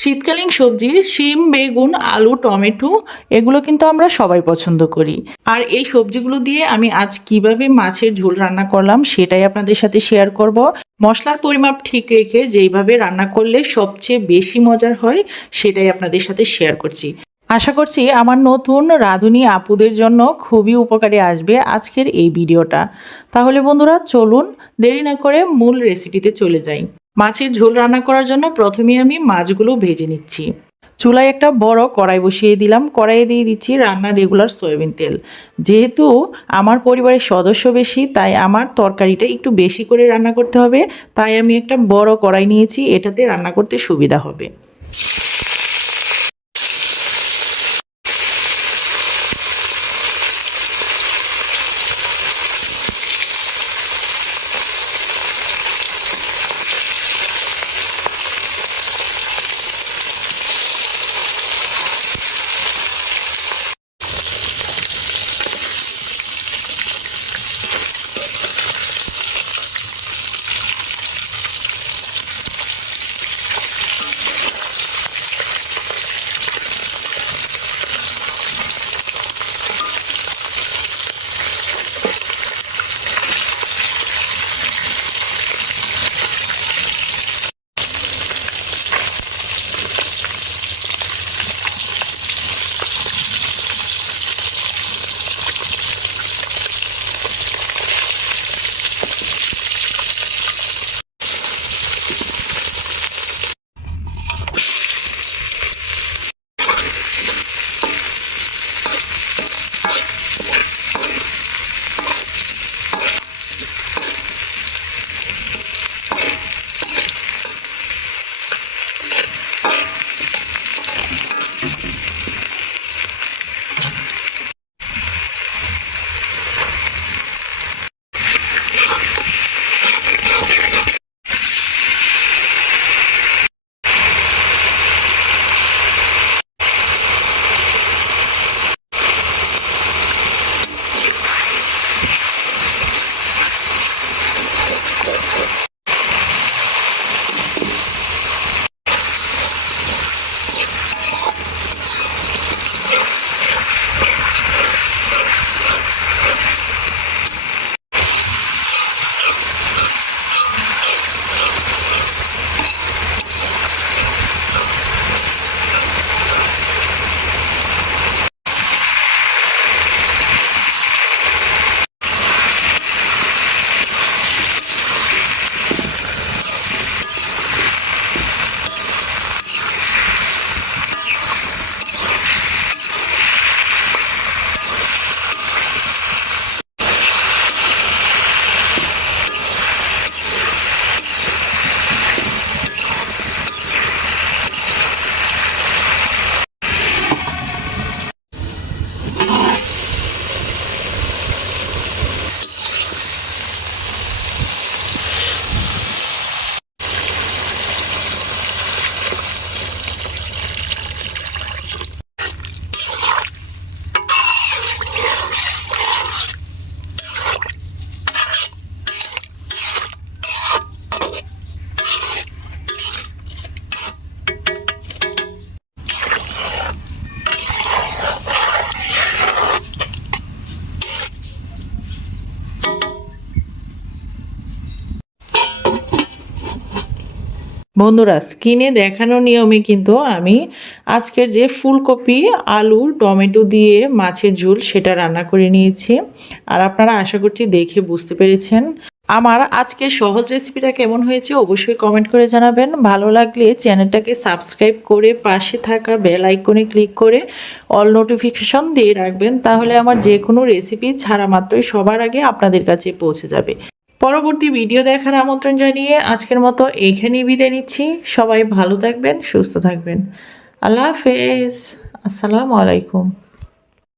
শীতকালীন সবজি, শিম, বেগুন, আলু, টমেটো, এগুলো কিন্তু আমরা সবাই পছন্দ করি। আর এই সবজিগুলো দিয়ে আমি আজ কীভাবে মাছের ঝোল রান্না করলাম সেটাই আপনাদের সাথে শেয়ার করব। মশলার পরিমাপ ঠিক রেখে যেইভাবে রান্না করলে সবচেয়ে বেশি মজার হয় সেটাই আপনাদের সাথে শেয়ার করছি। আশা করছি আমার নতুন রাঁধুনি আপুদের জন্য খুবই উপকারে আসবে আজকের এই ভিডিওটা। তাহলে বন্ধুরা চলুন দেরি না করে মূল রেসিপিতে চলে যাই। মাছের ঝোল রান্না করার জন্য প্রথমে আমি মাছগুলো ভেজে নিচ্ছি। চুলায় একটা বড় কড়াই বসিয়ে দিলাম। কড়াইয়ে দিয়ে দিচ্ছি রান্নার রেগুলার সয়াবিন তেল। যেহেতু আমার পরিবারের সদস্য বেশি, তাই আমার তরকারিটা একটু বেশি করে রান্না করতে হবে। তাই আমি একটা বড় কড়াই নিয়েছি। এটাতে রান্না করতে সুবিধা হবে। বন্ধুরা, স্কিনে দেখানো নিয়মে কিন্তু আমি আজকের যে ফুলকপি, আলু, টমেটো দিয়ে মাছের ঝোল সেটা রান্না করে নিয়েছি। আর আপনারা আশা করছি দেখে বুঝতে পেরেছেন। আমার আজকের সহজ রেসিপিটা কেমন হয়েছে অবশ্যই কমেন্ট করে জানাবেন। ভালো লাগলে চ্যানেলটাকে সাবস্ক্রাইব করে পাশে থাকা বেল আইকনে ক্লিক করে অল নোটিফিকেশন দিয়ে রাখবেন। তাহলে আমার যে কোনো রেসিপি ছাড়া মাত্রই সবার আগে আপনাদের কাছে পৌঁছে যাবে। পরবর্তী ভিডিও দেখার আমন্ত্রণ জানিয়ে আজকের মতো এখানেই বিদায় নিচ্ছি। সবাই ভালো থাকবেন, সুস্থ থাকবেন। আল্লাহ হাফেজ। আসসালামু আলাইকুম।